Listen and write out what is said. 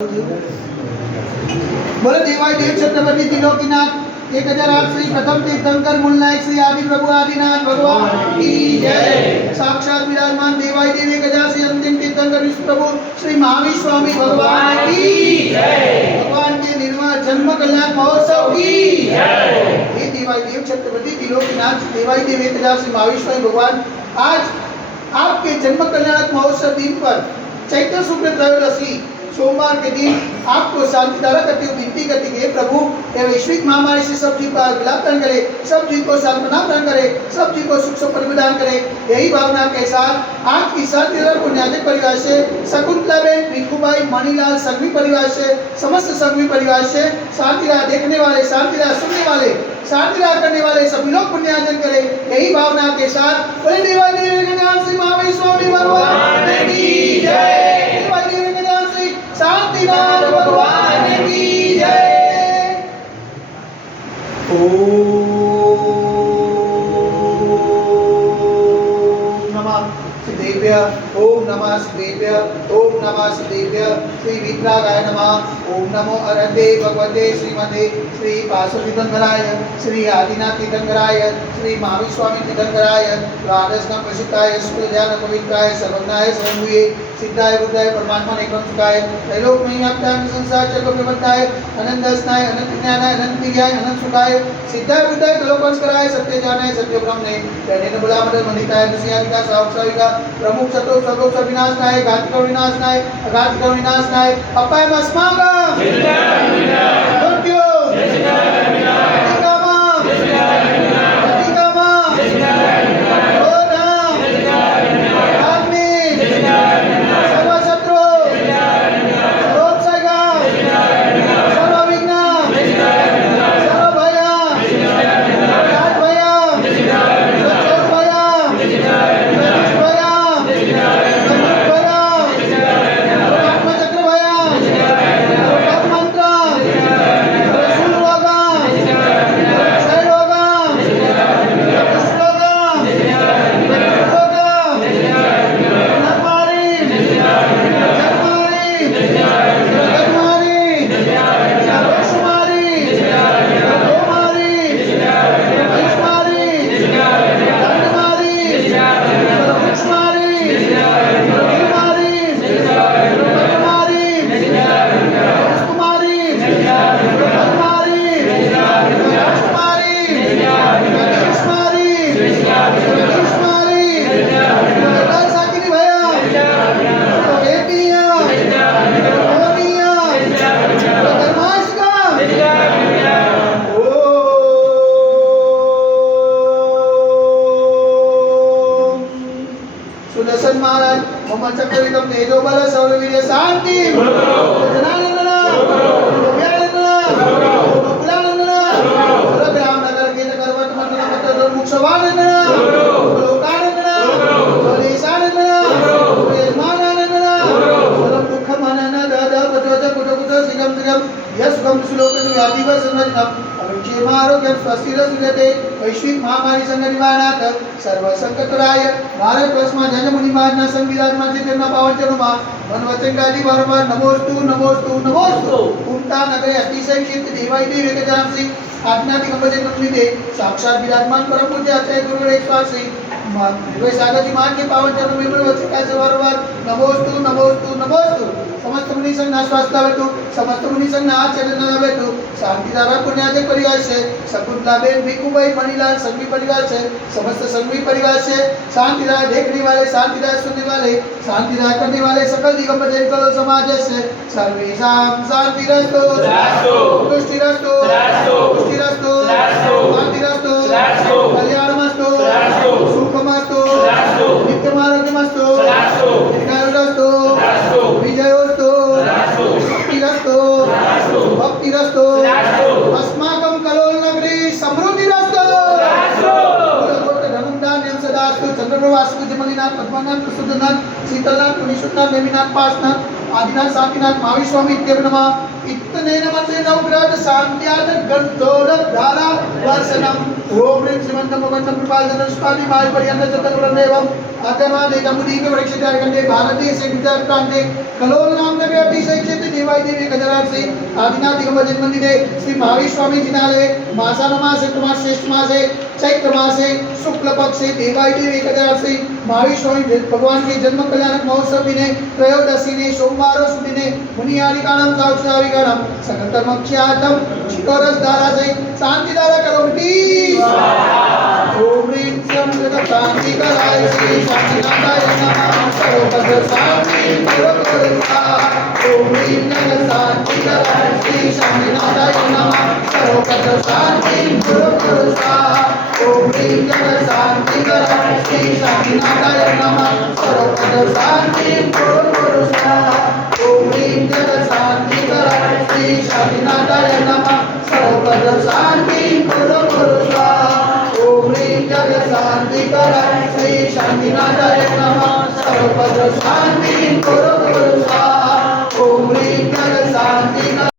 बोले देवाय देव छत्रपति त्रिलोकीनाथ 1008 श्री प्रथम तीर्थंकर मूलनायक श्री आदि प्रभु आदिनाथ भगवान की जय। साक्षात विराजमान देवाय देव 1000 अंतिम तीर्थंकर विश्व प्रभु श्री महावीर स्वामी भगवान की जय। भगवान के निर्वाण जन्म कल्याण महोत्सव की जय। हे देवाय देव छत्रपति त्रिलोकीनाथ देवाय देव 1000 श्री महावीर स्वामी भगवान, आज आपके जन्म कल्याण महोत्सव दिन पर चैत्र शुक्ल त्रयोदशी सोमवार के दिन आपको शांति धारा करते हुए विनती करती है, प्रभु ये वैश्विक महामारी से सब जीव का विलाप करे, सब जीव को सांत्वना प्रदान करे, सब जीव को सुख से परिप्रदान करे। यही भावना के साथ आज की शांति धारा पुण्याजक परिवार से शकुंतलाबेन, भिखुभाई, मणिलाल संघवी परिवार से, समस्त संघवी परिवार से शांति धारा देखने वाले, शांति धारा सुनने वाले, शांति धारा करने वाले सभी लोग पुण्यार्जन करें। यही भावना के साथ बोले देवाय देव श्री महावीर स्वामी भगवान की जय। शांतिनाथ भगवान की जय। ओम नमः सिद्धेभ्य, ओम नमः सिद्धेभ्य, ओम नमः सिद्धेभ्य। श्री विद्रागाय नमः। ओम नमो अरहते भगवते श्रीमते श्री पार्श्वतीर्थंकराय, श्री आदिनाथ तीर्थंकराय, श्री महावीर स्वामी तीर्थंकराय, द्वादशनाम प्रसिद्धाय, शुक्लध्यान पवित्राय, सर्वज्ञाय स्वयंभुवे, सिद्धाय बुद्धाय परमात्मा एकम सुखाय, त्रैलोक में व्याप्ताय संसार चक्र प्रवर्ताय, अनंत दर्शनाय, अनंत ज्ञानाय, अनंत विज्ञाय, अनंत सुखाय, सिद्धाय बुद्धाय कलोकंस्कराय, सत्य ज्ञानाय, सत्य ब्रह्मणे, प्रणेन बुला मंडल मंडिताय, दुष्यादिका सावसाविका, प्रमुख चतुर सर्वोच्च विनाशनाय, घातिक विनाशनाय, अघातिक विनाशनाय, अपाय अस्माकं मृत्यु महाराज मोहम्मद चक्रवर्ती तेजो बल सौरवीर्य शांति जनानंदन गोकुलानंदन सर्वग्राम नगर के करवट मंडल मत मुक्षवानंदन लोकानंदन सोलेशानंदन यजमानानंदन सर्व दुख मनन दद पजोज कुट कुट सिगम सिगम यस्कम श्लोक व्याधिव संवज्ञम क्षेमारोग्यम स्वस्तिरसुजते वैश्विक महामारी संघनिवारणार्थ सर्व संकटराय भारत वर्षमा जन मुनि महाराजना संविधानमा છે તેમના પાવન ચરણોમાં મન વચન ગાદી વારંવાર નમોસ્તુ નમોસ્તુ નમોસ્તુ ઉમટા નગરે અતિશય ક્ષેત્ર દેવાય દેવ એકજાનસી આજ્ઞાથી કંબજે કંબિતે સાક્ષાત વિરાજમાન પરમ પૂજ્ય આચાર્ય ગુરુ એકસ્વાસી वे सागर जी मान के पावन चरणों में मन वचन का वारंवार नमोस्तु नमोस्तु नमोस्तु समस्त मुनि संघ ना स्वास्थ्य बेतु समस्त मुनि संघ ना आचरण ना बेतु शांति धारा पुण्याजक परिवार से शकुंतलाबेन भिखुभाई मणिलाल संघवी परिवार से समस्त संघवी परिवार से शांति धारा देखने वाले शांति धारा सुनने वाले शांति धारा करने वाले सकल दिगंबर जैन कल समाज से सर्वेषां शांतिरस्तु तुष्टिरस्तु पुष्टिरस्तु शांतिरस्तु कल्याणमस्तु सुखमस्तु नित्यमारोग्यमस्तु दीर्घायुरस्तु विजयोस्तु भक्तिरस्तु भक्तिरस्तु अस्माकं कलोल नगरी समृद्धिरस्तु धनुर्धान्यं सदास्तु चंद्रप्रभास्तु जमलीनाथ पद्मनाथ प्रसुद्धनाथ शीतलनाथ पुनिशुद्धनाथ नेमिनाथ पाशनाथ आदिनाथ शांतिनाथ महावीर स्वामी इत्येव नमः। इतने नमते नवग्रह शांत्याद गणतोड़ धारा वर्षनम ओम ह्रीं श्रीमंतम भगवंतम कृपाल जनस्पादि माय पर्यंत चतुर्वर्णेवम आदरवाद मुदी के वृक्ष कंटे भारतीय से गुजरात प्रांते कलोल नाम नगर अतिशय क्षेत्र देवाई देवी गजराज से आदिनाथ दिगंबर जन्म मंदिर श्री महावीर स्वामी जिनालय मासानो मास कुमार श्रेष्ठ मास है चैत्र मास है शुक्ल पक्ष से देवाई देवी गजराज से महावीर स्वामी भगवान के जन्म कल्याणक महोत्सव ने त्रयोदशी ने सोमवार सुधी ने मुनियारिकाणम साउचारिकाणम सकल कर्मख्यातम चिकोरस धारा से शांति धारा करो ओम ह्रीं श्रीं शांति कराय श्री शांतिनाथाय नमः सर्वपद शांति करो स्वाहा ओम ह्रीं जगत शांति कराय श्री शांतिनाथाय नमः सर्वपद शांति करो स्वाहा ओम ह्रीं जगत शांति कराय श्री शांतिनाथाय नमः सर्वपद शांति करो स्वाहा ओम ह्रीं जगत शांति कराय श्री शांतिनाथाय नमः सर्वपद शांति करो स्वाहा ओम ह्रीं जगत शांति कराय श्री शांतिनाथाय नमः सर्वपद शांति